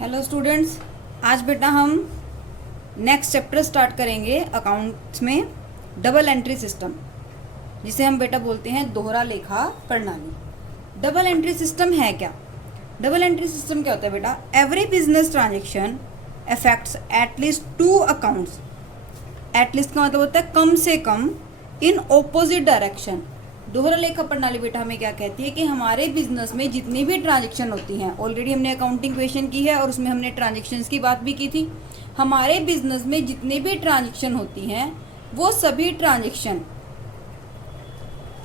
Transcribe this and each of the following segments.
Hello students, आज बेटा हम नेक्स्ट चैप्टर स्टार्ट करेंगे अकाउंट्स में डबल एंट्री सिस्टम, जिसे हम बेटा बोलते हैं दोहरा लेखा प्रणाली। डबल एंट्री सिस्टम है क्या? डबल एंट्री सिस्टम क्या होता है बेटा? Every business transaction affects at least to accounts. At least का मतलब होता है कम से कम, इन ऑपोजिट डायरेक्शन। दोहरा लेखा प्रणाली बेटा हमें क्या कहती है कि हमारे बिजनेस में जितनी भी ट्रांजेक्शन होती हैं, ऑलरेडी हमने अकाउंटिंग क्वेश्चन की है और उसमें हमने ट्रांजेक्शन्स की बात भी की थी। हमारे बिजनेस में जितनी भी ट्रांजेक्शन होती हैं वो सभी ट्रांजेक्शन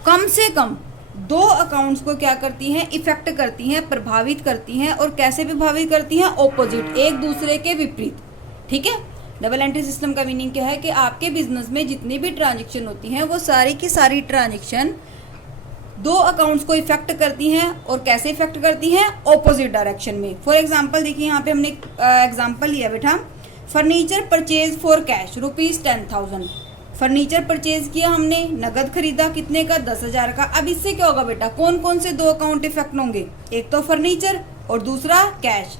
कम से कम दो अकाउंट्स को क्या करती हैं? इफेक्ट करती हैं, प्रभावित करती हैं। और कैसे प्रभावित करती हैं? ऑपोजिट, एक दूसरे के विपरीत। ठीक है। डबल एंट्री सिस्टम का मीनिंग क्या है कि आपके बिजनेस में जितनी भी ट्रांजेक्शन होती हैं वो सारी की सारी ट्रांजेक्शन दो अकाउंट्स को इफेक्ट करती हैं। और कैसे इफेक्ट करती हैं? ऑपोजिट डायरेक्शन में। फॉर एग्जांपल देखिए, यहाँ पे हमने एग्जांपल लिया बेटा, furniture purchase for cash ₹10,000। Furniture purchase किया हमने, नगद खरीदा, कितने का? 10,000 का। अब इससे क्या होगा बेटा? कौन कौन से दो अकाउंट इफेक्ट होंगे? एक तो फर्नीचर और दूसरा कैश।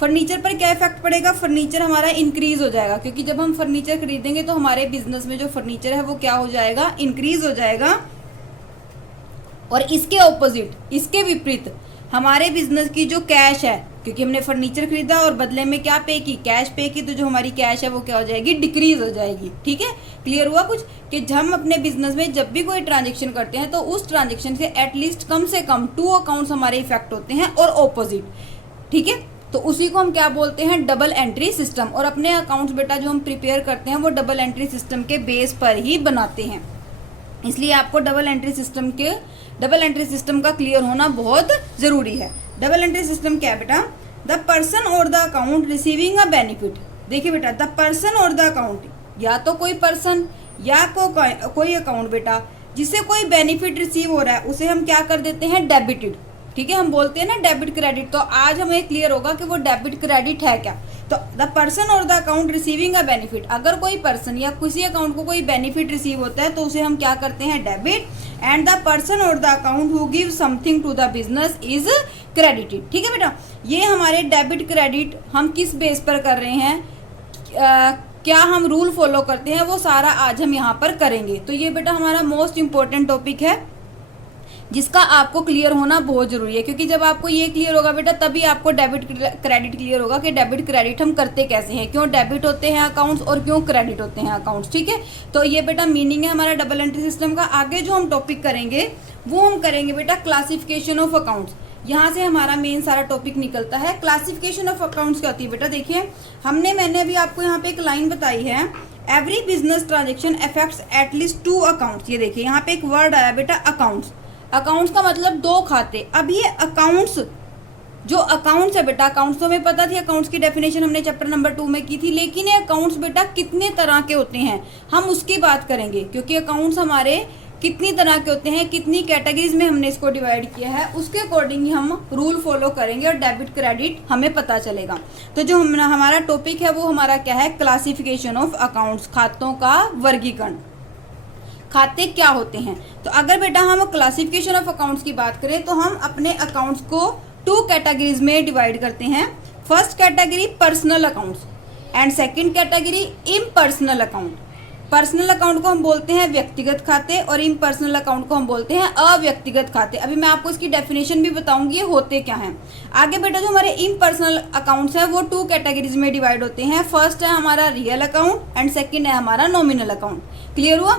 फर्नीचर पर क्या इफेक्ट पड़ेगा? फर्नीचर हमारा इंक्रीज हो जाएगा, क्योंकि जब हम फर्नीचर खरीदेंगे तो हमारे बिजनेस में जो फर्नीचर है वो क्या हो जाएगा? इंक्रीज हो जाएगा। और इसके ऑपोजिट, इसके विपरीत, हमारे बिजनेस की जो कैश है, क्योंकि हमने फर्नीचर खरीदा और बदले में क्या पे की? कैश पे की, तो जो हमारी कैश है वो क्या हो जाएगी? डिक्रीज हो जाएगी। ठीक है, क्लियर हुआ कुछ? कि हम अपने बिजनेस में जब भी कोई ट्रांजेक्शन करते हैं तो उस ट्रांजेक्शन से एटलीस्ट कम से कम टू अकाउंट्स हमारे इफेक्ट होते हैं और ऑपोजिट। ठीक है, तो उसी को हम क्या बोलते हैं? Double entry system. और अपने अकाउंट्स बेटा जो हम प्रिपेयर करते हैं वो डबल एंट्री सिस्टम के बेस पर ही बनाते हैं। इसलिए आपको डबल एंट्री सिस्टम का क्लियर होना बहुत जरूरी है। डबल एंट्री सिस्टम क्या है बेटा? द पर्सन और the account receiving a benefit. देखिए बेटा, द पर्सन और द अकाउंट, या तो कोई पर्सन या कोई अकाउंट बेटा जिससे कोई बेनिफिट रिसीव हो रहा है उसे हम क्या कर देते हैं? डेबिटेड। ठीक है, हम बोलते हैं ना डेबिट क्रेडिट। तो आज हमें क्लियर होगा कि वो डेबिट क्रेडिट है क्या। तो द पर्सन और the account receiving a benefit, अगर कोई पर्सन या किसी अकाउंट को कोई बेनिफिट रिसीव होता है तो उसे हम क्या करते हैं? डेबिट। एंड द पर्सन और the account who give something to the business is credited. ठीक है बेटा, ये हमारे डेबिट क्रेडिट हम किस बेस पर कर रहे हैं, क्या हम रूल फॉलो करते हैं, वो सारा आज हम यहाँ पर करेंगे। तो ये बेटा हमारा मोस्ट इंपॉर्टेंट टॉपिक है जिसका आपको क्लियर होना बहुत जरूरी है, क्योंकि जब आपको ये क्लियर होगा बेटा तभी आपको डेबिट क्रेडिट क्लियर होगा कि डेबिट क्रेडिट हम करते कैसे हैं, क्यों डेबिट होते हैं अकाउंट्स और क्यों क्रेडिट होते हैं अकाउंट्स। ठीक है, तो ये बेटा मीनिंग है हमारा डबल एंट्री सिस्टम का। आगे जो हम टॉपिक करेंगे वो हम करेंगे बेटा क्लासिफिकेशन ऑफ अकाउंट्स। यहाँ से हमारा मेन सारा टॉपिक निकलता है। क्लासिफिकेशन ऑफ अकाउंट्स क्या होती है बेटा? देखिए, मैंने अभी आपको यहाँ पे एक लाइन बताई है, every business transaction affects at least to accounts. ये देखिए यहाँ पे एक वर्ड आया बेटा, अकाउंट्स। अकाउंट्स का मतलब दो खाते। अब ये अकाउंट्स, जो अकाउंट्स है बेटा, अकाउंट्स तो हमें पता थी, अकाउंट्स की डेफिनेशन हमने चैप्टर नंबर 2 में की थी। लेकिन ये अकाउंट्स बेटा कितने तरह के होते हैं हम उसकी बात करेंगे, क्योंकि अकाउंट्स हमारे कितनी तरह के होते हैं, कितनी कैटेगरीज में हमने इसको डिवाइड किया है, उसके अकॉर्डिंग ही हम रूल फॉलो करेंगे और डेबिट क्रेडिट हमें पता चलेगा। तो जो हमारा टॉपिक है वो हमारा क्या है? क्लासिफिकेशन ऑफ अकाउंट्स, खातों का वर्गीकरण। खाते क्या होते हैं? तो अगर बेटा हम क्लासिफिकेशन ऑफ अकाउंट्स की बात करें तो हम अपने अकाउंट्स को 2 कैटेगरीज में डिवाइड करते हैं। First category personal accounts and second category impersonal account. Personal account को हम बोलते हैं व्यक्तिगत खाते और इम्पर्सनल अकाउंट को हम बोलते हैं अव्यक्तिगत खाते। अभी मैं आपको इसकी डेफिनेशन भी बताऊंगी ये होते क्या हैं। आगे बेटा जो हमारे इम्पर्सनल अकाउंट्स हैं वो 2 कैटेगरीज में डिवाइड होते हैं। फर्स्ट है हमारा रियल अकाउंट एंड सेकेंड है हमारा नॉमिनल अकाउंट। क्लियर हुआ?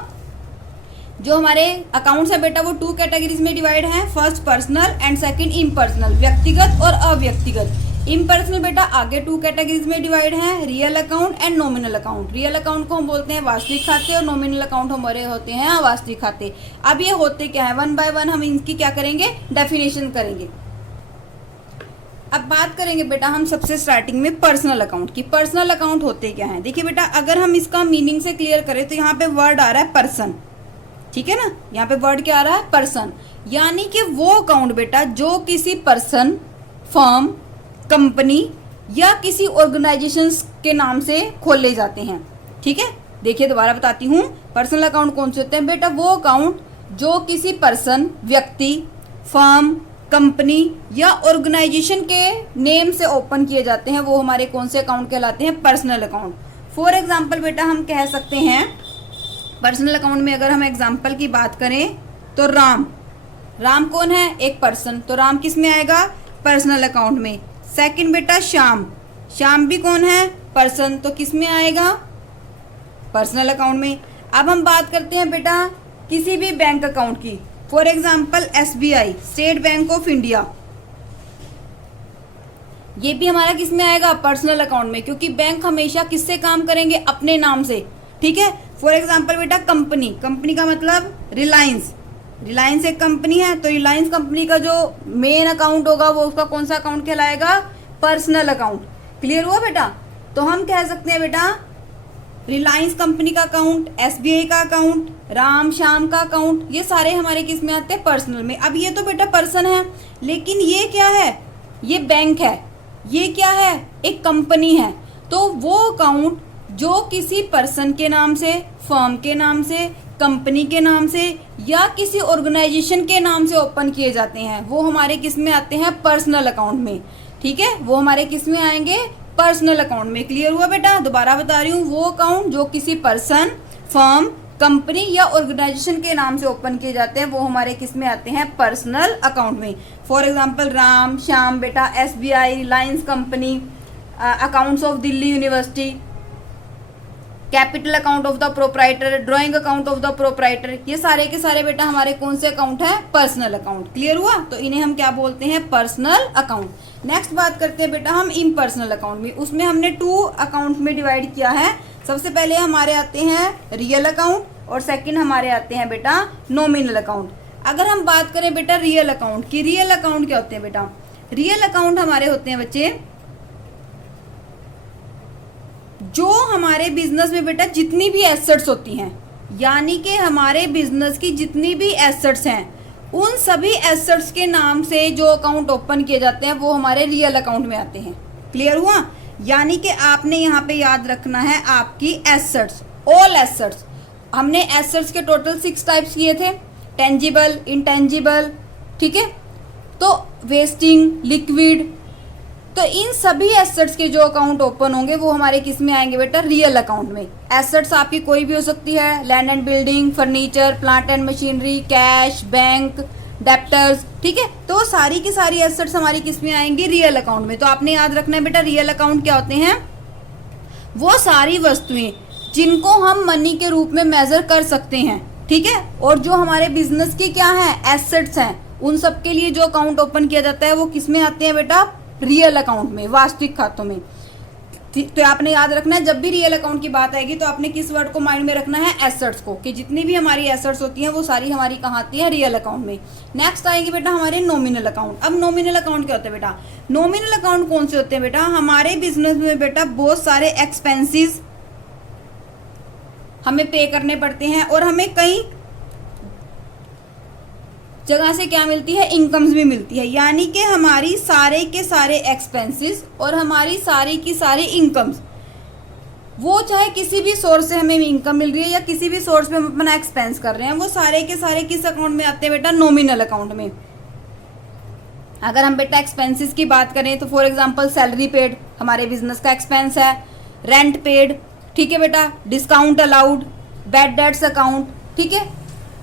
जो हमारे अकाउंट्स है बेटा वो 2 कैटेगरीज में डिवाइड हैं। First personal and second impersonal, व्यक्तिगत और अव्यक्तिगत। इम्पर्सनल बेटा आगे 2 कैटेगरीज में डिवाइड हैं, real account and nominal account. Real account को हम बोलते हैं वास्तविक खाते और नॉमिनल अकाउंट हमारे होते हैं अवास्तविक खाते। अब ये होते क्या है, 1 बाय 1 हम इनकी क्या करेंगे? डेफिनेशन करेंगे। अब बात करेंगे बेटा हम सबसे स्टार्टिंग में पर्सनल अकाउंट की। पर्सनल अकाउंट होते क्या है? देखिए बेटा, अगर हम इसका मीनिंग से क्लियर करें तो यहाँ पे वर्ड आ रहा है पर्सन। ठीक है ना, यहाँ पे वर्ड क्या आ रहा है? पर्सन। यानी कि वो अकाउंट बेटा जो किसी पर्सन, फर्म, कंपनी या किसी ऑर्गेनाइजेशन के नाम से खोले जाते हैं। ठीक है, देखिए दोबारा बताती हूँ, पर्सनल अकाउंट कौन से होते हैं बेटा? वो अकाउंट जो किसी पर्सन, व्यक्ति, फर्म, कंपनी या ऑर्गेनाइजेशन के नेम से ओपन किए जाते हैं, वो हमारे कौन से अकाउंट कहलाते हैं? Personal account. फॉर एग्जाम्पल बेटा हम कह सकते हैं पर्सनल अकाउंट में अगर हम एग्जाम्पल की बात करें तो राम कौन है? एक पर्सन, तो राम किस में आएगा? पर्सनल अकाउंट में। सेकंड बेटा श्याम भी कौन है? पर्सन, तो किस में आएगा? पर्सनल अकाउंट में। अब हम बात करते हैं बेटा किसी भी बैंक अकाउंट की, for example SBI, state bank of India, ये भी हमारा किस में आएगा? पर्सनल अकाउंट में, क्योंकि बैंक हमेशा किससे काम करेंगे? अपने नाम से, ठीक है। फॉर एग्जाम्पल बेटा कंपनी का मतलब रिलायंस एक कंपनी है, तो रिलायंस कंपनी का जो मेन अकाउंट होगा वो उसका कौन सा अकाउंट कहलाएगा? Personal account. क्लियर हुआ बेटा? तो हम कह सकते हैं बेटा रिलायंस कंपनी का अकाउंट, SBI का अकाउंट, राम श्याम का अकाउंट, ये सारे हमारे किस में आते हैं? पर्सनल में। अब ये तो बेटा पर्सन है, लेकिन ये क्या है? ये बैंक है। ये क्या है? एक कंपनी है। तो वो अकाउंट जो किसी पर्सन के नाम से, फर्म के नाम से, कंपनी के नाम से या किसी ऑर्गेनाइजेशन के नाम से ओपन किए जाते हैं, वो हमारे किस में आते हैं? पर्सनल अकाउंट में, ठीक है। वो हमारे किस में आएंगे? पर्सनल अकाउंट में। क्लियर हुआ बेटा? दोबारा बता रही हूँ, वो अकाउंट जो किसी पर्सन, फर्म, कंपनी या ऑर्गेनाइजेशन के नाम से ओपन किए जाते हैं, वो हमारे किस में आते हैं? पर्सनल अकाउंट में। फॉर एग्जांपल राम श्याम बेटा, SBI, Reliance company, accounts of Delhi university, capital account of the proprietor, drawing account of the proprietor, ये सारे के सारे बेटा हमारे कौन से अकाउंट है? Personal account. क्लियर हुआ? तो इन्हें हम क्या बोलते हैं? Personal account. नेक्स्ट बात करते हैं बेटा हम इम्पर्सनल अकाउंट में। उसमें हमने 2 अकाउंट में डिवाइड किया है। सबसे पहले हमारे आते हैं रियल अकाउंट और सेकंड हमारे आते हैं बेटा नॉमिनल अकाउंट। अगर हम बात करें बेटा रियल अकाउंट की, रियल अकाउंट क्या होते हैं बेटा? रियल अकाउंट हमारे होते हैं बच्चे जो हमारे बिजनेस में बेटा जितनी भी एसेट्स होती हैं, यानी कि हमारे बिजनेस की जितनी भी एसेट्स हैं, उन सभी एसेट्स के नाम से जो अकाउंट ओपन किए जाते हैं वो हमारे रियल अकाउंट में आते हैं। क्लियर हुआ? यानी कि आपने यहाँ पे याद रखना है आपकी एसेट्स, ऑल एसेट्स। हमने एसेट्स के टोटल 6 टाइप्स किए थे, टेंजिबल, इंटेंजिबल, ठीक है, तो वेस्टिंग, लिक्विड। तो इन सभी एसेट्स के जो अकाउंट ओपन होंगे वो हमारे किस में आएंगे बेटा? रियल अकाउंट में। एसेट्स आपकी कोई भी हो सकती है, land and building, furniture, plant and machinery, cash, bank, debtors, ठीक है। तो सारी की सारी एसेट्स हमारी किस में आएंगी? रियल अकाउंट में। तो आपने याद रखना है बेटा रियल अकाउंट क्या होते हैं? वो सारी वस्तुएं जिनको हम मनी के रूप में मेजर कर सकते हैं, ठीक है, और जो हमारे बिजनेस की क्या है? एसेट्स हैं, उन सब के लिए जो अकाउंट ओपन किया जाता है वो किस में आते हैं बेटा? रियल अकाउंट में, वास्तविक खातों में। तो आपने याद रखना है जब भी रियल अकाउंट की बात आएगी तो आपने किस वर्ड को माइंड में रखना है? एसेट्स को, कि जितनी भी हमारी एसेट्स होती हैं वो सारी हमारी कहाँ आती है? रियल अकाउंट में। नेक्स्ट आएंगे बेटा हमारे नॉमिनल अकाउंट। अब नॉमिनल अकाउंट क्या होता है बेटा? नॉमिनल अकाउंट कौन से होते हैं बेटा? हमारे बिजनेस में बेटा बहुत सारे एक्सपेंसेस हमें पे करने पड़ते हैं और हमें कई जगह से क्या मिलती है? इनकम्स भी मिलती है। यानी कि हमारी सारे के सारे एक्सपेंसेस और हमारी सारी की सारी इनकम्स, वो चाहे किसी भी सोर्स से हमें इनकम मिल रही है या किसी भी सोर्स पे हम अपना एक्सपेंस कर रहे हैं, वो सारे के सारे किस अकाउंट में आते हैं बेटा? नॉमिनल अकाउंट में। अगर हम बेटा एक्सपेंसेस की बात करें तो फॉर एग्जांपल सैलरी पेड हमारे बिजनेस का एक्सपेंस है, रेंट पेड, ठीक है बेटा, discount allowed, bad debts account, ठीक है,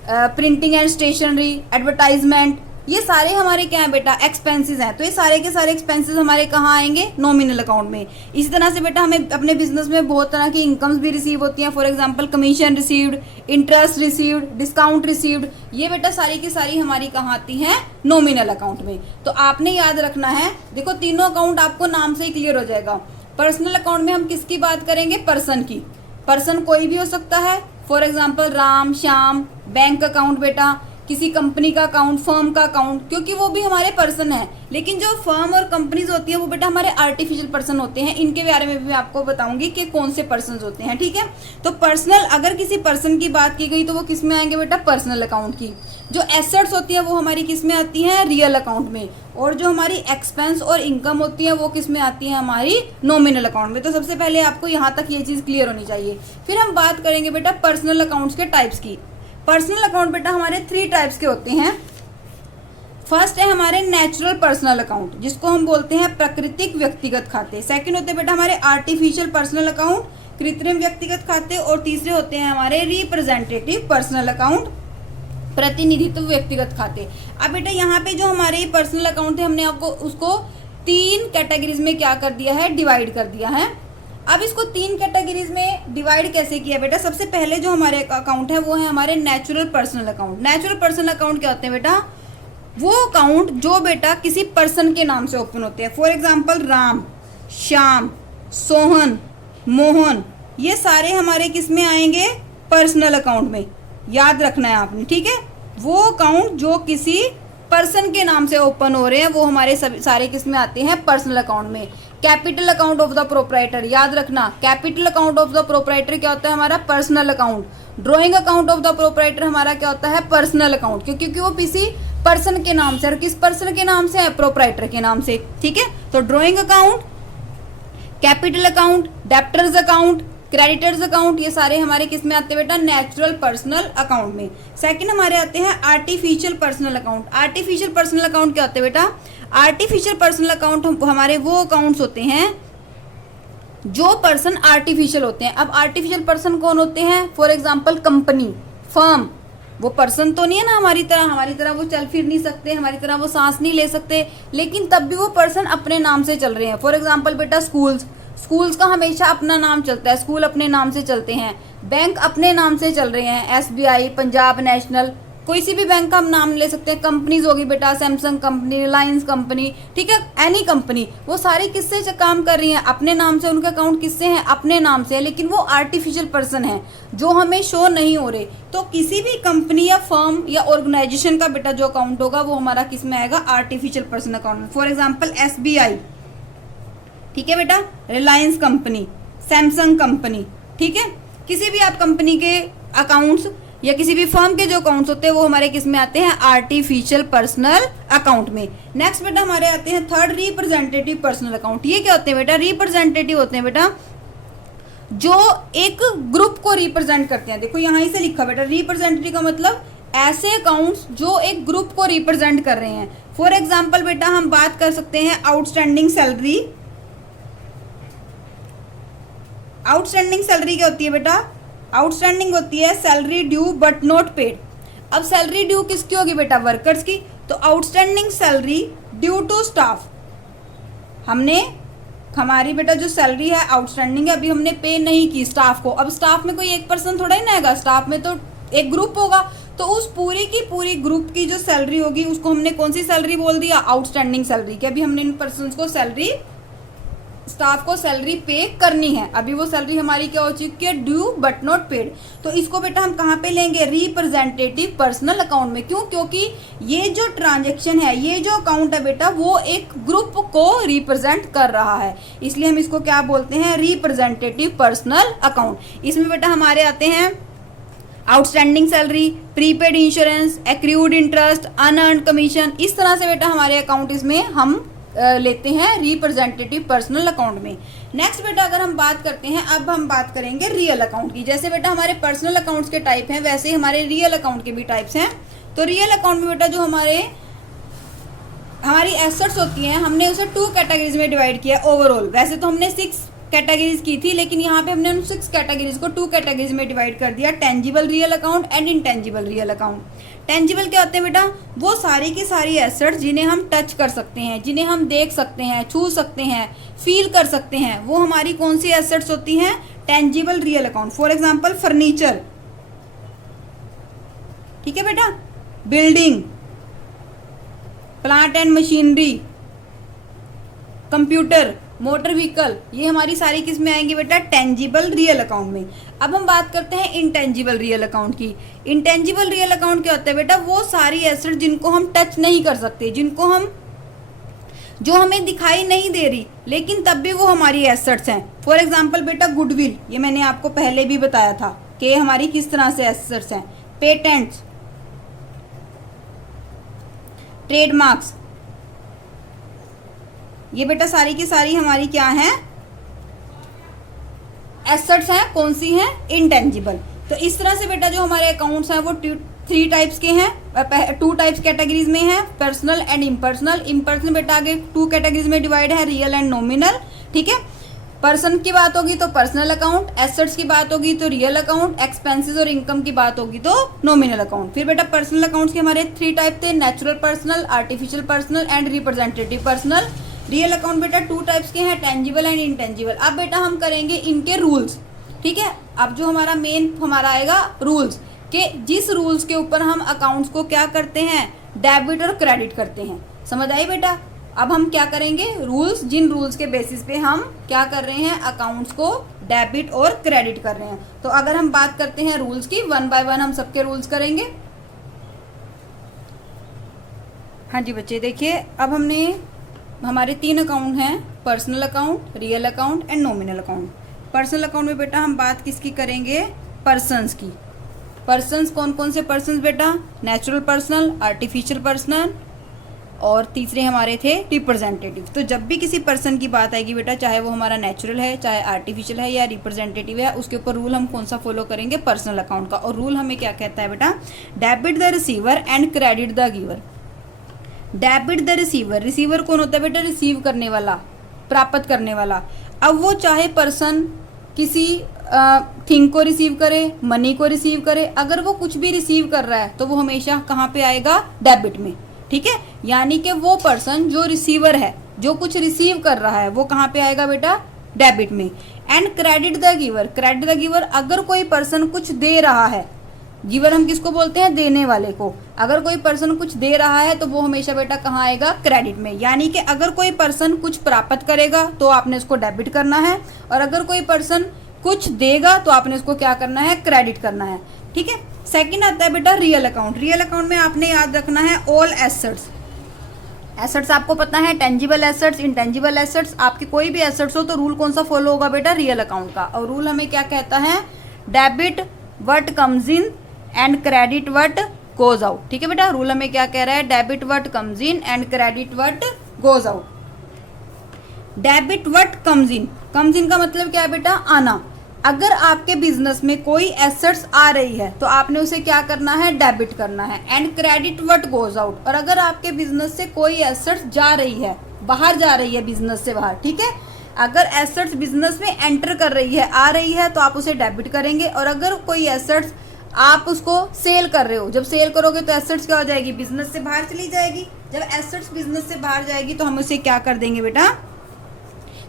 प्रिंटिंग एंड स्टेशनरी, एडवर्टाइजमेंट, ये सारे हमारे क्या है बेटा? एक्सपेंसेस हैं। तो ये सारे के सारे एक्सपेंसेस हमारे कहाँ आएंगे? नॉमिनल अकाउंट में। इसी तरह से बेटा हमें अपने बिजनेस में बहुत तरह की इनकम्स भी रिसीव होती हैं। For example commission received, interest received, discount received, ये बेटा सारी की सारी हमारी कहाँ आती हैं? नॉमिनल अकाउंट में। तो आपने याद रखना है, देखो तीनों अकाउंट आपको नाम से ही क्लियर हो जाएगा। पर्सनल अकाउंट में हम किसकी बात करेंगे? पर्सन की। पर्सन कोई भी हो सकता है, for example Ram Shyam. Bank account बेटा किसी कंपनी का अकाउंट, फर्म का अकाउंट, क्योंकि वो भी हमारे पर्सन है। लेकिन जो फर्म और कंपनीज होती है वो बेटा हमारे आर्टिफिशियल पर्सन होते हैं। इनके बारे में भी मैं आपको बताऊंगी कि कौन से पर्सन होते हैं, ठीक है। तो पर्सनल, अगर किसी पर्सन की बात की गई तो वो किस में आएंगे बेटा? पर्सनल अकाउंट की। जो एसेट्स होती है वो हमारी किस में आती है? रियल अकाउंट में। और जो हमारी एक्सपेंस और इनकम होती है वो किस में आती है? हमारी नॉमिनल अकाउंट में। तो सबसे पहले आपको यहाँ तक ये चीज़ क्लियर होनी चाहिए। फिर हम बात करेंगे बेटा पर्सनल अकाउंट्स के टाइप्स की। पर्सनल अकाउंट बेटा हमारे 3 टाइप्स के होते हैं। फर्स्ट है हमारे नेचुरल पर्सनल अकाउंट, जिसको हम बोलते हैं प्राकृतिक व्यक्तिगत खाते। सेकंड होते हैं बेटा हमारे आर्टिफिशियल पर्सनल अकाउंट, कृत्रिम व्यक्तिगत खाते। और तीसरे होते हैं हमारे रिप्रेजेंटेटिव पर्सनल अकाउंट, प्रतिनिधित्व व्यक्तिगत खाते। अब बेटा यहाँ पे जो हमारे पर्सनल अकाउंट थे, हमने आपको उसको 3 कैटेगरीज में क्या कर दिया है, डिवाइड कर दिया है। अब इसको 3 कैटेगरीज में डिवाइड कैसे किया बेटा? सबसे पहले जो हमारे अकाउंट है वो है हमारे natural personal account. Natural personal account क्या होते हैं बेटा? वो अकाउंट जो बेटा किसी पर्सन के नाम से ओपन होते हैं। फॉर एग्जाम्पल राम, श्याम, सोहन, मोहन, ये सारे हमारे किस में आएंगे? पर्सनल अकाउंट में। याद रखना है आपने, ठीक है। वो अकाउंट जो किसी पर्सन के नाम से ओपन हो रहे हैं वो हमारे सारे किस में आते हैं? पर्सनल अकाउंट में। Capital account of the proprietor, याद रखना, capital account of the proprietor क्या होता है? हमारा personal account. Drawing account of the proprietor हमारा क्या होता है? पर्सनल अकाउंट, क्योंकि वो किसी पर्सन के नाम से, और किस पर्सन के नाम से है? प्रोप्राइटर के नाम से, ठीक है। तो drawing account, capital account, debtors account, creditors account, ये सारे हमारे किस में आते हैं बेटा? नेचुरल पर्सनल अकाउंट में। सेकंड हमारे आते हैं artificial personal account. Artificial personal account क्या होते हैं बेटा? आर्टिफिशियल पर्सनल अकाउंट हमारे वो अकाउंट्स होते हैं जो पर्सन आर्टिफिशियल होते हैं। अब आर्टिफिशियल पर्सन कौन होते हैं? For example company, firm. वो पर्सन तो नहीं है ना हमारी तरह वो चल फिर नहीं सकते, हमारी तरह वो सांस नहीं ले सकते, लेकिन तब भी वो पर्सन अपने नाम से चल रहे हैं। फॉर एग्जाम्पल बेटा स्कूल्स का हमेशा अपना नाम चलता है, स्कूल अपने नाम से चलते हैं। बैंक अपने नाम से चल रहे हैं, SBI, पंजाब नेशनल, कोई सी भी बैंक का हम नाम ले सकते हैं। कंपनीज होगी बेटा, सैमसंग कंपनी, रिलायंस कंपनी, ठीक है, एनी कंपनी, वो सारी किससे काम कर रही हैं? अपने नाम से। उनका अकाउंट किससे है? अपने नाम से, लेकिन वो आर्टिफिशियल पर्सन है जो हमें शो नहीं हो रहे। तो किसी भी कंपनी या फर्म या ऑर्गेनाइजेशन का बेटा जो अकाउंट होगा वो हमारा किस में आएगा? आर्टिफिशियल पर्सन अकाउंट में। फॉर एग्जाम्पल SBI, ठीक है बेटा, रिलायंस कंपनी, सैमसंग कंपनी, ठीक है। किसी भी आप कंपनी के अकाउंट्स या किसी भी फर्म के जो अकाउंट्स होते हैं वो हमारे किस में आते हैं? आर्टिफिशियल पर्सनल अकाउंट में। नेक्स्ट बेटा हमारे आते हैं थर्ड, रिप्रेजेंटेटिव पर्सनल अकाउंट। ये क्या होते हैं बेटा? रिप्रेजेंटेटिव होते हैं बेटा जो एक ग्रुप को रिप्रेजेंट करते हैं। देखो यहाँ ही से लिखा बेटा, रिप्रेजेंटेटिव का मतलब ऐसे अकाउंट्स जो एक ग्रुप को रिप्रेजेंट कर रहे हैं। फॉर एग्जाम्पल बेटा हम बात कर सकते हैं आउटस्टैंडिंग सैलरी। आउटस्टैंडिंग सैलरी क्या होती है बेटा? आउटस्टैंडिंग होती है salary due but not paid. अब सैलरी ड्यू किसकी होगी बेटा? वर्कर्स की। तो outstanding salary due to staff, हमारी बेटा जो सैलरी है आउटस्टैंडिंग है, अभी हमने पे नहीं की स्टाफ को। अब स्टाफ में कोई एक पर्सन थोड़ा ही ना आएगा, स्टाफ में तो एक ग्रुप होगा। तो उस पूरी की पूरी ग्रुप की जो सैलरी होगी उसको हमने कौन सी सैलरी बोल दिया? Outstanding salary. कि अभी हमने इन पर्सन को सैलरी, स्टाफ को सैलरी पे करनी है, अभी वो सैलरी हमारी क्या हो चुकी है? Due but not paid. तो इसको बेटा हम कहाँ पे लेंगे? रिप्रेजेंटेटिव पर्सनल अकाउंट में। क्यों? क्योंकि ये जो ट्रांजैक्शन है, ये जो अकाउंट है बेटा, वो एक ग्रुप को रिप्रेजेंट कर रहा है, इसलिए हम इसको क्या बोलते हैं? Representative personal account. इसमें बेटा हमारे आते हैं outstanding salary, prepaid insurance, accrued interest, unearned commission. इस तरह से बेटा हमारे अकाउंट इसमें हम लेते हैं रिप्रेजेंटेटिव पर्सनल अकाउंट में। नेक्स्ट बेटा अगर हम बात करते हैं, अब हम बात करेंगे रियल अकाउंट की। जैसे बेटा हमारे पर्सनल अकाउंट्स के टाइप हैं, वैसे ही हमारे रियल अकाउंट के भी टाइप्स हैं। तो रियल अकाउंट में बेटा जो हमारी एसेट्स होती हैं, हमने उसे 2 कैटेगरीज में डिवाइड किया ओवरऑल। वैसे तो हमने 6 कैटेगरीज की थी, लेकिन यहाँ पे हमने उन 6 कैटेगरीज को 2 कैटेगरीज में डिवाइड कर दिया, tangible real account and intangible real account. Tangible क्या होते हैं बेटा? वो सारी की सारी एसेट्स जिन्हें हम टच कर सकते हैं, जिन्हें हम देख सकते हैं, छू सकते हैं, फील कर सकते हैं, वो हमारी कौन सी एसेट्स होती हैं? Tangible real account. For example furniture, ठीक है बेटा, building, plant and machinery, computer, motor vehicle, ये हमारी सारी किस में आएंगी बेटा? टेंजिबल रियल अकाउंट में। अब हम बात करते हैं इंटेंजिबल रियल अकाउंट की। इंटेंजिबल रियल अकाउंट क्या होता है बेटा? वो सारी एसेट जिनको हम टच नहीं कर सकते, जो हमें दिखाई नहीं दे रही, लेकिन तब भी वो हमारी एसेट्स हैं। फॉर एग्जाम्पल बेटा गुडविल, ये मैंने आपको पहले भी बताया था कि हमारी किस तरह से एसेट्स हैं। पेटेंट्स, ट्रेडमार्क्स, ये बेटा सारी की सारी हमारी क्या हैं? एसेट्स हैं। कौन सी हैं? इंटेंजिबल। तो इस तरह से बेटा जो हमारे अकाउंट्स हैं वो 3 टाइप्स के हैं, टू टाइप्स कैटेगरीज में है, पर्सनल एंड इम्पर्सनल। इम्पर्सनल बेटा आगे टू कैटेगरीज में डिवाइड है, रियल एंड नॉमिनल। ठीक है, पर्सन की बात होगी तो पर्सनल अकाउंट, एसेट्स की बात होगी तो रियल अकाउंट, एक्सपेंसेस और इनकम की बात होगी तो नॉमिनल अकाउंट। फिर बेटा पर्सनल अकाउंट्स के हमारे 3 टाइप थे, natural personal, artificial personal and representative personal. Real account बेटा 2 टाइप्स के हैं, टेंजिबल एंड इनटेंजिबल। अब बेटा हम करेंगे इनके रूल्स। ठीक है, अब जो हमारा मेन हमारा आएगा रूल्स, कि जिस रूल्स के ऊपर हम अकाउंट्स को क्या करते हैं, डेबिट और क्रेडिट करते हैं। समझ आई बेटा? अब हम क्या करेंगे, रूल्स, जिन रूल्स के बेसिस पे हम क्या कर रहे हैं, अकाउंट्स को डेबिट और क्रेडिट कर रहे हैं। तो अगर हम बात करते हैं रूल्स की, 1 बाय 1 हम सबके रूल्स करेंगे। हाँ जी बच्चे देखिए, अब हमने हमारे 3 अकाउंट हैं, personal account, real account and nominal account. Personal account में बेटा हम बात किसकी करेंगे, पर्सन्स की। पर्सन्स कौन कौन से पर्सन्स बेटा, नेचुरल पर्सनल, आर्टिफिशियल पर्सनल और तीसरे हमारे थे रिप्रेजेंटेटिव। तो जब भी किसी पर्सन की बात आएगी बेटा, चाहे वो हमारा नेचुरल है, चाहे आर्टिफिशियल है या रिप्रेजेंटेटिव है, उसके ऊपर रूल हम कौन सा फॉलो करेंगे, पर्सनल अकाउंट का। और रूल हमें क्या कहता है बेटा, debit the receiver and credit the giver. Debit the receiver, receiver कौन होता है बेटा, रिसीव करने वाला, प्राप्त करने वाला। अब वो चाहे पर्सन किसी थिंग को रिसीव करे, मनी को रिसीव करे, अगर वो कुछ भी रिसीव कर रहा है तो वो हमेशा कहाँ पे आएगा, डेबिट में। ठीक है, यानी कि वो पर्सन जो रिसीवर है, जो कुछ रिसीव कर रहा है, वो कहाँ पे आएगा बेटा, डेबिट में। And credit the giver, credit the giver, अगर कोई पर्सन कुछ दे रहा है, गिवर हम किसको बोलते हैं, देने वाले को। अगर कोई पर्सन कुछ दे रहा है तो वो हमेशा बेटा कहाँ आएगा, क्रेडिट में। यानी कि अगर कोई पर्सन कुछ प्राप्त करेगा तो आपने उसको डेबिट करना है, और अगर कोई पर्सन कुछ देगा तो आपने उसको क्या करना है, क्रेडिट करना है। ठीक है, सेकंड आता है बेटा रियल अकाउंट। रियल अकाउंट में आपने याद रखना है ऑल एसेट्स। एसेट्स आपको पता है, टेंजिबल एसेट्स, इंटेंजिबल एसेट्स। आपके कोई भी एसेट्स हो तो रूल कौन सा फॉलो होगा बेटा, रियल अकाउंट का। और रूल हमें क्या कहता है, debit what comes in and credit what goes out. ठीक है बेटा, रूल हमें क्या कह रहा है, debit what comes in and credit what goes out. Debit what comes in, comes in का मतलब क्या है बेटा, आना। अगर आपके बिजनेस में कोई एसेट्स आ रही है तो आपने उसे क्या करना है, डेबिट करना है। And credit what goes out, और अगर आपके बिजनेस से कोई एसेट्स जा रही है, बाहर जा रही है बिजनेस से बाहर, ठीक है, अगर एसेट्स बिजनेस में एंटर कर रही है, आ रही है, तो आप उसे डेबिट करेंगे। और अगर कोई एसेट्स आप उसको सेल कर रहे हो, जब सेल करोगे तो एसेट्स क्या हो जाएगी, बिजनेस से बाहर चली जाएगी। जब एसेट्स बिजनेस से बाहर जाएगी तो हम उसे क्या कर देंगे बेटा,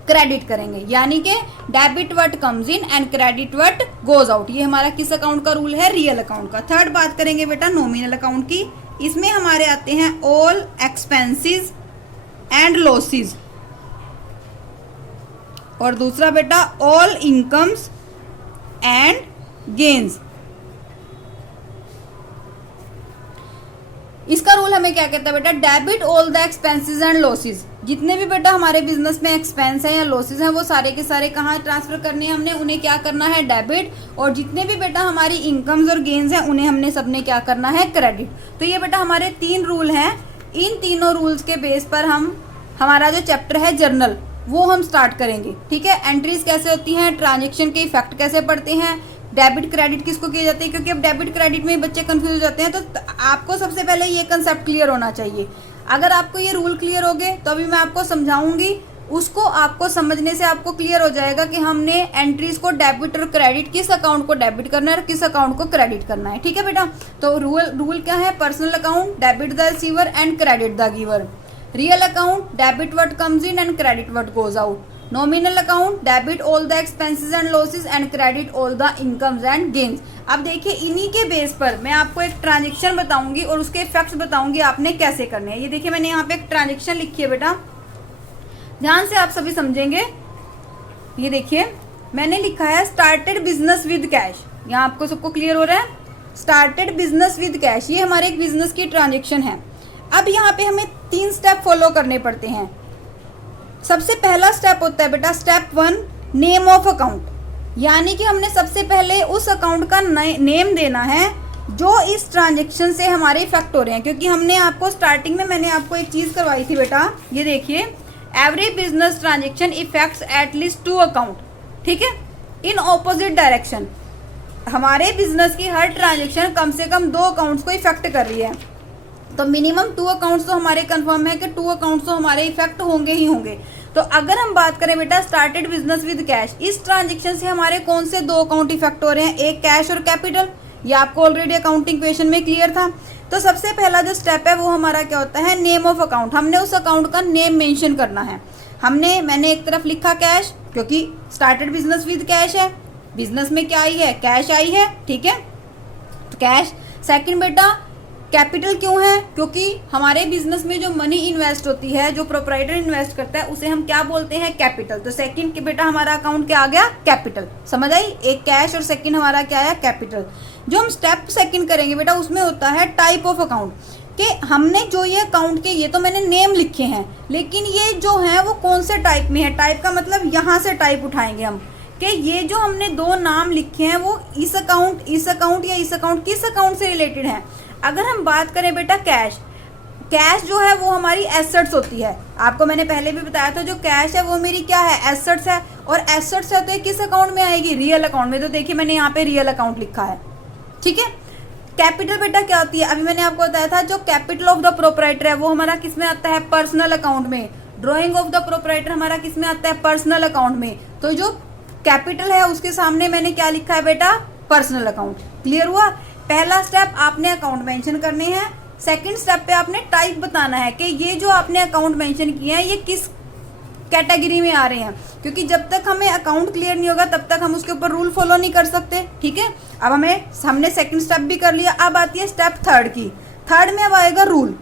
क्रेडिट करेंगे। यानी कि debit what comes in and credit what goes out. ये हमारा किस अकाउंट का रूल है, रियल अकाउंट का। थर्ड बात करेंगे बेटा नॉमिनल अकाउंट की। इसमें हमारे आते हैं ऑल एक्सपेंसेस एंड लॉसेस, और दूसरा बेटा ऑल इनकम्स एंड गेन्स। इसका रूल हमें क्या कहता है बेटा, debit all the expenses and losses. जितने भी बेटा हमारे बिजनेस में एक्सपेंस है या लॉसेस हैं, वो सारे के सारे कहाँ ट्रांसफर करने हैं हमने, उन्हें क्या करना है, डेबिट। और जितने भी बेटा हमारी इनकम्स और गेन्स हैं, उन्हें हमने सबने क्या करना है, क्रेडिट। तो ये बेटा हमारे 3 रूल हैं। इन तीनों रूल्स के बेस पर हम हमारा जो चैप्टर है जर्नल, वो हम स्टार्ट करेंगे। ठीक है, एंट्रीज कैसे होती हैं, ट्रांजेक्शन के इफेक्ट कैसे पड़ते हैं, डेबिट क्रेडिट किसको किए जाते हैं, क्योंकि अब डेबिट क्रेडिट में बच्चे कंफ्यूज हो जाते हैं। तो आपको सबसे पहले ये कंसेप्ट क्लियर होना चाहिए। अगर आपको ये रूल क्लियर हो गए तो अभी मैं आपको समझाऊंगी, उसको आपको समझने से आपको क्लियर हो जाएगा कि हमने एंट्रीज को डेबिट और क्रेडिट, किस अकाउंट को डेबिट करना है और किस अकाउंट को क्रेडिट करना है। ठीक है बेटा, तो रूल क्या है, personal account debit the receiver and credit the giver. Real account debit what comes in and credit what goes out. Nominal account debit all the expenses and losses and credit all the incomes and gains. अब देखिए, इन्हीं के base पर मैं आपको एक transaction बताऊंगी और उसके इफेक्ट्स बताऊंगी आपने कैसे करने हैं। ये देखिए, मैंने यहाँ पे एक ट्रांजेक्शन लिखी है बेटा, ध्यान से आप सभी समझेंगे। ये देखिए, मैंने लिखा है स्टार्टेड बिजनेस विद कैश। यहाँ आपको सबको क्लियर हो रहा है, स्टार्टेड बिजनेस विद कैश, ये हमारे एक बिजनेस की ट्रांजेक्शन है। अब यहाँ पे हमें 3 स्टेप फॉलो करने पड़ते हैं। सबसे पहला स्टेप होता है बेटा स्टेप 1, नेम ऑफ अकाउंट। यानी कि हमने सबसे पहले उस अकाउंट का नेम देना है जो इस ट्रांजेक्शन से हमारे इफेक्ट हो रहे हैं। क्योंकि हमने आपको स्टार्टिंग में मैंने आपको एक चीज़ करवाई थी बेटा, ये देखिए, every business transaction effects at least 2 account. ठीक है, इन ऑपोजिट डायरेक्शन। हमारे बिजनेस की हर ट्रांजेक्शन कम से कम 2 अकाउंट्स को इफेक्ट कर रही है। तो मिनिमम 2 अकाउंट्स तो हमारे कंफर्म है कि 2 अकाउंट्स तो हमारे इफेक्ट होंगे ही होंगे। तो अगर हम बात करें बेटा स्टार्टेड बिजनेस विद कैश, इस ट्रांजेक्शन से हमारे कौन से 2 अकाउंट इफेक्ट हो रहे हैं, एक कैश और कैपिटल। ये आपको ऑलरेडी अकाउंटिंग क्वेश्चन में क्लियर था। तो सबसे पहला जो स्टेप है वो हमारा क्या होता है, नेम ऑफ अकाउंट। हमने उस अकाउंट का नेम मेंशन करना है। मैंने एक तरफ लिखा कैश, क्योंकि स्टार्टेड बिजनेस विद कैश है, बिजनेस में क्या आई है, कैश आई है, ठीक है, तो कैश। सेकंड बेटा कैपिटल क्यों है, क्योंकि हमारे बिजनेस में जो मनी इन्वेस्ट होती है, जो प्रोप्राइटर इन्वेस्ट करता है, उसे हम क्या बोलते हैं, कैपिटल। तो सेकंड के बेटा हमारा अकाउंट क्या आ गया, कैपिटल। समझ आई, एक कैश और सेकंड हमारा क्या आया, कैपिटल। जो हम स्टेप सेकंड करेंगे बेटा उसमें होता है टाइप ऑफ अकाउंट, कि हमने जो ये अकाउंट के, ये तो मैंने नेम लिखे हैं, लेकिन ये जो है वो कौन से टाइप में है। टाइप का मतलब यहाँ से टाइप उठाएंगे हम, कि ये जो हमने 2 नाम लिखे हैं वो इस अकाउंट या इस अकाउंट, किस अकाउंट से रिलेटेड है। अगर हम बात करें बेटा कैश जो है वो हमारी एसेट्स होती है। आपको मैंने पहले भी बताया था, जो कैश है वो मेरी क्या है, एसेट्स है। और एसेट्स है तो ये किस अकाउंट में आएगी, रियल अकाउंट में। तो देखिए मैंने यहाँ पे रियल अकाउंट लिखा है, ठीक है। कैपिटल बेटा क्या होती है, अभी मैंने आपको बताया था, जो कैपिटल ऑफ द प्रोप्राइटर है वो हमारा किस में आता है, पर्सनल अकाउंट में। ड्रॉइंग ऑफ द प्रोप्राइटर हमारा किस में आता है, पर्सनल अकाउंट में। तो जो कैपिटल है उसके सामने मैंने क्या लिखा है बेटा, पर्सनल अकाउंट। क्लियर हुआ। पहला स्टेप आपने अकाउंट मेंशन करने हैं। सेकंड स्टेप पे आपने टाइप बताना है कि ये जो आपने अकाउंट मेंशन किए हैं ये किस कैटेगरी में आ रहे हैं, क्योंकि जब तक हमें अकाउंट क्लियर नहीं होगा तब तक हम उसके ऊपर रूल फॉलो नहीं कर सकते, ठीक है। अब हमने सेकंड स्टेप भी कर लिया। अब आती है स्टेप थर्ड की। थर्ड में अब आएगा रूल।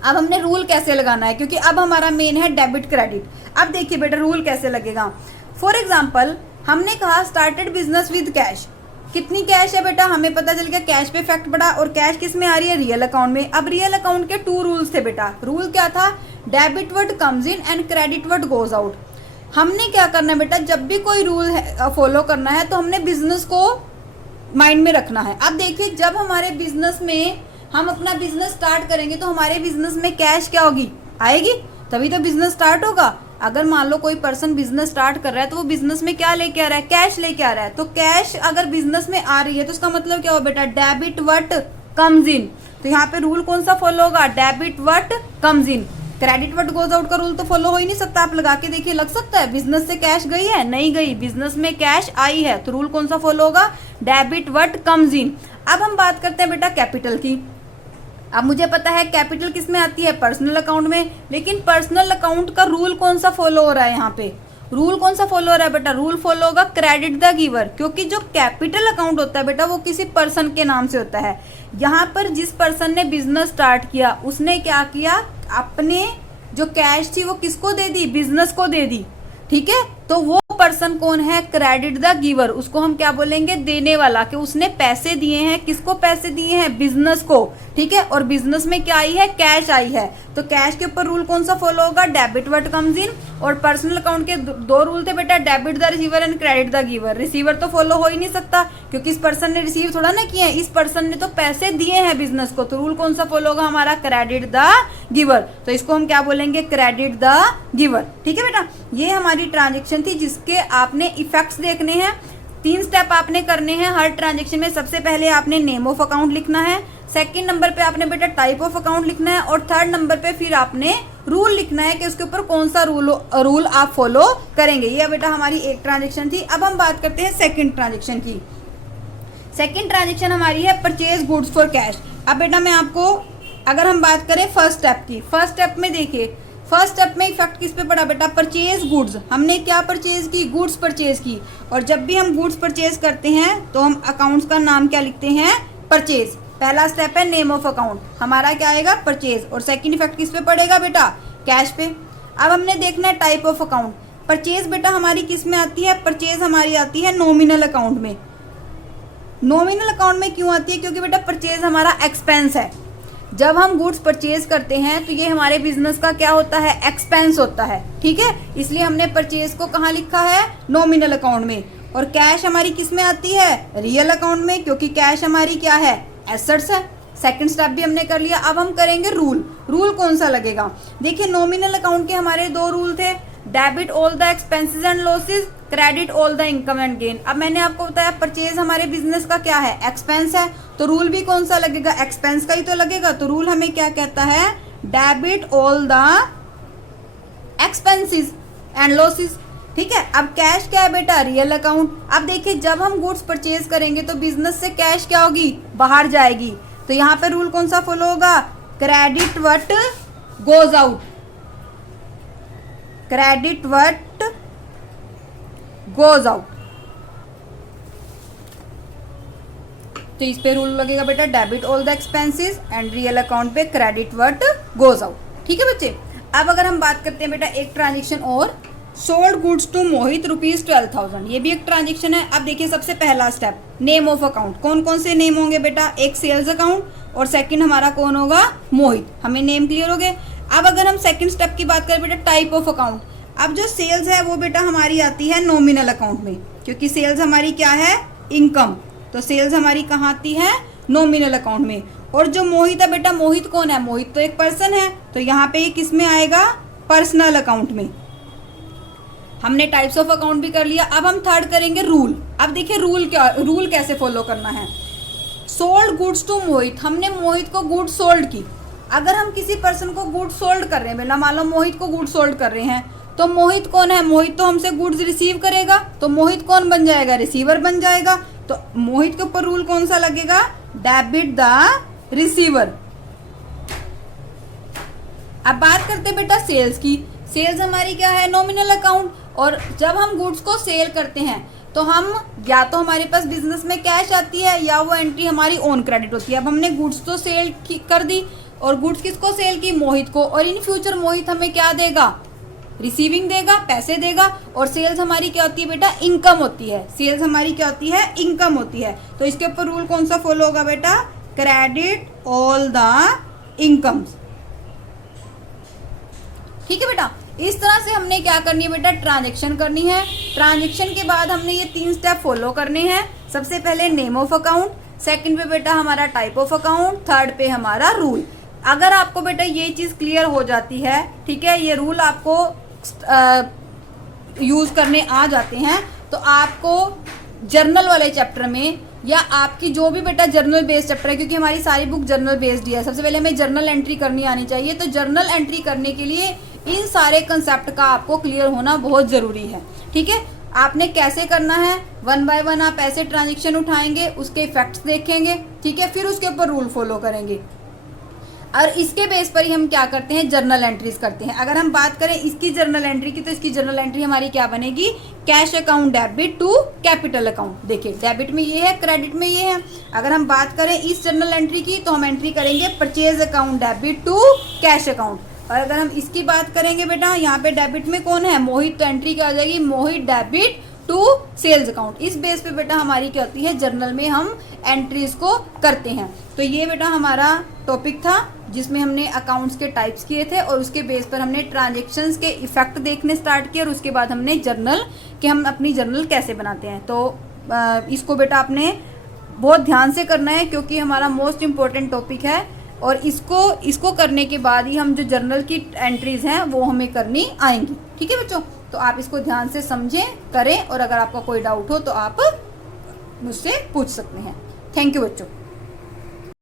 अब हमने रूल कैसे लगाना है, क्योंकि अब हमारा मेन है डेबिट क्रेडिट। अब देखिए बेटा रूल कैसे लगेगा। फॉर एग्जाम्पल हमने कहा स्टार्टेड बिजनेस विद कैश, कितनी कैश है बेटा, हमें पता चल गया कैश पे इफेक्ट पड़ा, और कैश किस में आ रही है, रियल अकाउंट में। अब रियल अकाउंट के 2 रूल्स थे बेटा। रूल क्या था, debit word comes in and credit word goes out. हमने क्या करना है बेटा, जब भी कोई रूल फॉलो करना है तो हमने बिजनेस को माइंड में रखना है। अब देखिए जब हमारे बिजनेस में हम अपना बिजनेस स्टार्ट करेंगे तो हमारे बिजनेस में कैश क्या होगी, आएगी, तभी तो बिजनेस स्टार्ट होगा। अगर मान लो कोई पर्सन बिजनेस स्टार्ट कर रहा है तो वो बिजनेस में क्या लेके आ रहा है, कैश लेके आ रहा है। तो कैश अगर बिजनेस में आ रही है तो उसका मतलब क्या हो बेटा, डेबिट व्हाट कम्स इन। तो यहाँ पे रूल कौन सा फॉलो होगा, debit what comes in. Credit what goes out का रूल तो फॉलो हो ही नहीं सकता। आप लगा के देखिए, लग सकता है बिजनेस से कैश गई है, नहीं गई, बिजनेस में कैश आई है। तो रूल कौन सा फॉलो होगा, डेबिट व्हाट कम्स इन। अब हम बात करते हैं बेटा कैपिटल की। अब मुझे पता है कैपिटल किस में आती है, पर्सनल अकाउंट में, लेकिन पर्सनल अकाउंट का रूल कौन सा फॉलो हो रहा है, यहाँ पे रूल कौन सा फॉलो हो रहा है बेटा, रूल फॉलो होगा क्रेडिट द गिवर। क्योंकि जो कैपिटल अकाउंट होता है बेटा वो किसी पर्सन के नाम से होता है। यहाँ पर जिस पर्सन ने बिजनेस स्टार्ट किया उसने क्या किया, अपने जो कैश थी वो किसको दे दी, बिजनेस को दे दी, ठीक है। तो वो पर्सन कौन है, क्रेडिट द गिवर। उसको हम क्या बोलेंगे, देने वाला, कि उसने पैसे दिए हैं, किसको पैसे दिए हैं, बिजनेस को, ठीक है। और बिजनेस में क्या आई है, कैश आई है। तो कैश के ऊपर रूल कौन सा फॉलो होगा, डेबिट व्हाट कम्स इन। और पर्सनल अकाउंट के 2 रूल थे बेटा, debit the receiver and credit the giver. Receiver तो फॉलो हो ही नहीं सकता क्योंकि इस पर्सन ने रिसीव थोड़ा ना किया है, इस पर्सन ने तो पैसे दिए हैं बिजनेस को। तो रूल कौन सा फॉलो होगा हमारा, क्रेडिट द गिवर। तो इसको हम क्या बोलेंगे, क्रेडिट द गिवर, ठीक है बेटा। ये हमारी ट्रांजेक्शन थी जिसके आपने इफेक्ट्स देखने हैं। 3 स्टेप आपने करने हैं हर ट्रांजेक्शन में। सबसे पहले आपने नेम ऑफ अकाउंट लिखना है, सेकंड नंबर पे आपने बेटा टाइप ऑफ अकाउंट लिखना है, और थर्ड नंबर पे फिर आपने रूल लिखना है कि उसके ऊपर कौन सा रूल आप फॉलो करेंगे। ये बेटा हमारी एक ट्रांजेक्शन थी। अब हम बात करते हैं सेकंड ट्रांजेक्शन की। सेकंड ट्रांजेक्शन हमारी है परचेज गुड्स फॉर कैश। अब बेटा मैं आपको, अगर हम बात करें फर्स्ट स्टेप की, फर्स्ट स्टेप में देखिए, फर्स्ट स्टेप में इफेक्ट किस पे पड़ा बेटा, परचेज गुड्स। हमने क्या परचेज की, गुड्स परचेज की। और जब भी हम गुड्स परचेज करते हैं तो हम अकाउंट्स का नाम क्या लिखते हैं, परचेज। पहला स्टेप है नेम ऑफ अकाउंट, हमारा क्या आएगा, परचेज। और सेकंड इफेक्ट किस पे पड़ेगा बेटा, कैश पे। अब हमने देखना है टाइप ऑफ अकाउंट। परचेज बेटा हमारी किस में आती है, परचेज हमारी आती है नॉमिनल अकाउंट में। नॉमिनल अकाउंट में क्यों आती है, क्योंकि बेटा परचेज हमारा एक्सपेंस है। जब हम गुड्स परचेज करते हैं तो ये हमारे बिजनेस का क्या होता है, एक्सपेंस होता है, ठीक है। इसलिए हमने परचेज को कहाँ लिखा है, नॉमिनल अकाउंट में। और कैश हमारी किस में आती है, रियल अकाउंट में, क्योंकि कैश हमारी क्या है, एसेट्स है। सेकंड स्टेप भी हमने कर लिया। अब हम करेंगे रूल। रूल कौन सा लगेगा, देखिए नॉमिनल अकाउंट के हमारे 2 रूल थे, debit all the expenses and losses, credit all the income and gain. अब मैंने आपको बताया परचेज हमारे बिजनेस का क्या है, एक्सपेंस है, तो रूल भी कौन सा लगेगा, एक्सपेंस का ही तो लगेगा। तो रूल हमें क्या कहता है, debit all the expenses and losses. ठीक है। अब कैश क्या है बेटा, रियल अकाउंट। अब देखिए जब हम गुड्स परचेज करेंगे तो बिजनेस से कैश क्या होगी, बाहर जाएगी। तो यहाँ पे रूल कौन सा फॉलो होगा, credit what goes out, credit what goes out. तो इस पे रूल लगेगा बेटा debit all the expenses and real account पे क्रेडिट व्हाट गोज आउट। ठीक है बच्चे। अब अगर हम बात करते हैं बेटा एक ट्रांजेक्शन और, सोल्ड गुड्स टू मोहित ₹12,000, ये भी एक ट्रांजेक्शन है। अब देखिए सबसे पहला स्टेप, नेम ऑफ अकाउंट। कौन कौन से नेम होंगे बेटा, एक सेल्स अकाउंट और सेकंड हमारा कौन होगा, मोहित। हमें नेम क्लियर हो गए। अब अगर हम सेकंड स्टेप की बात करें बेटा, टाइप ऑफ अकाउंट। अब जो सेल्स है वो बेटा हमारी आती है नॉमिनल अकाउंट में, क्योंकि सेल्स हमारी क्या है, इनकम। तो सेल्स हमारी कहाँ आती है, नॉमिनल अकाउंट में। और जो मोहित है बेटा, मोहित कौन है, मोहित तो एक पर्सन है, तो यहाँ पे ये किस में आएगा, पर्सनल अकाउंट में। हमने टाइप्स ऑफ अकाउंट भी कर लिया। अब हम थर्ड करेंगे रूल। अब देखिए रूल कैसे फॉलो करना है। सोल्ड गुड्स टू मोहित, हमने मोहित को गुड्स सोल्ड की। अगर हम किसी पर्सन को गुड्स सोल्ड कर रहे हैं बेटा, मान लो मोहित को गुड्स सोल्ड कर रहे हैं, तो मोहित कौन है, मोहित तो हमसे गुड्स रिसीव करेगा, तो मोहित कौन बन जाएगा, रिसीवर बन जाएगा। तो मोहित के ऊपर रूल कौन सा लगेगा, डेबिट द रिसीवर। अब बात करते हैं बेटा सेल्स की। सेल्स हमारी क्या है, नॉमिनल अकाउंट। और जब हम गुड्स को सेल करते हैं तो हम या तो हमारे पास बिजनेस में कैश आती है या वो एंट्री हमारी ऑन क्रेडिट होती है। अब हमने गुड्स तो सेल कर दी, और गुड्स किसको सेल की, मोहित को। और इन फ्यूचर मोहित हमें क्या देगा, रिसीविंग देगा, पैसे देगा। और सेल्स हमारी क्या होती है बेटा, इनकम होती है। सेल्स हमारी क्या होती है, इनकम होती है। तो इसके ऊपर रूल कौन सा फॉलो होगा बेटा, क्रेडिट ऑल द इनकम्स। ठीक है बेटा। इस तरह से हमने क्या करनी है बेटा, ट्रांजेक्शन करनी है। ट्रांजेक्शन के बाद हमने ये 3 स्टेप फॉलो करने हैं। सबसे पहले नेम ऑफ अकाउंट, सेकंड पे बेटा हमारा टाइप ऑफ अकाउंट, थर्ड पे हमारा रूल। अगर आपको बेटा ये चीज़ क्लियर हो जाती है, ठीक है, ये रूल आपको यूज़ करने आ जाते हैं, तो आपको जर्नल वाले चैप्टर में या आपकी जो भी बेटा जर्नल बेस्ड चैप्टर है, क्योंकि हमारी सारी बुक जर्नल बेस्ड है, सबसे पहले हमें जर्नल एंट्री करनी आनी चाहिए। तो जर्नल एंट्री करने के लिए इन सारे कंसेप्ट का आपको क्लियर होना बहुत ज़रूरी है। ठीक है। आपने कैसे करना है, 1 बाय 1 आप ऐसे ट्रांजेक्शन उठाएंगे, उसके इफेक्ट्स देखेंगे, ठीक है, फिर उसके ऊपर रूल फॉलो करेंगे। और इसके बेस पर ही हम क्या करते हैं, जर्नल एंट्रीज करते हैं। अगर हम बात करें इसकी जर्नल एंट्री की, तो इसकी जर्नल एंट्री हमारी क्या बनेगी, cash account debit to capital account. देखिए डेबिट में ये है, क्रेडिट में ये है। अगर हम बात करें इस जर्नल एंट्री की, तो हम एंट्री करेंगे purchase account debit to cash account. और अगर हम इसकी बात करेंगे बेटा, यहाँ पे डेबिट में कौन है, मोहित, तो एंट्री क्या हो जाएगी, मोहित डेबिट टू सेल्स अकाउंट। इस बेस पे बेटा हमारी क्या होती है, जर्नल में हम एंट्रीज को करते हैं। तो ये बेटा हमारा टॉपिक था जिसमें हमने अकाउंट्स के टाइप्स किए थे, और उसके बेस पर हमने ट्रांजेक्शन्स के इफेक्ट देखने स्टार्ट किए, और उसके बाद हमने जर्नल कि हम अपनी जर्नल कैसे बनाते हैं। तो इसको बेटा आपने बहुत ध्यान से करना है, क्योंकि हमारा मोस्ट इम्पोर्टेंट टॉपिक है। और इसको करने के बाद ही हम जो जर्नल की एंट्रीज हैं वो हमें करनी आएंगी। ठीक है बच्चों, तो आप इसको ध्यान से समझें, करें, और अगर आपका कोई डाउट हो तो आप मुझसे पूछ सकते हैं। थैंक यू बच्चों।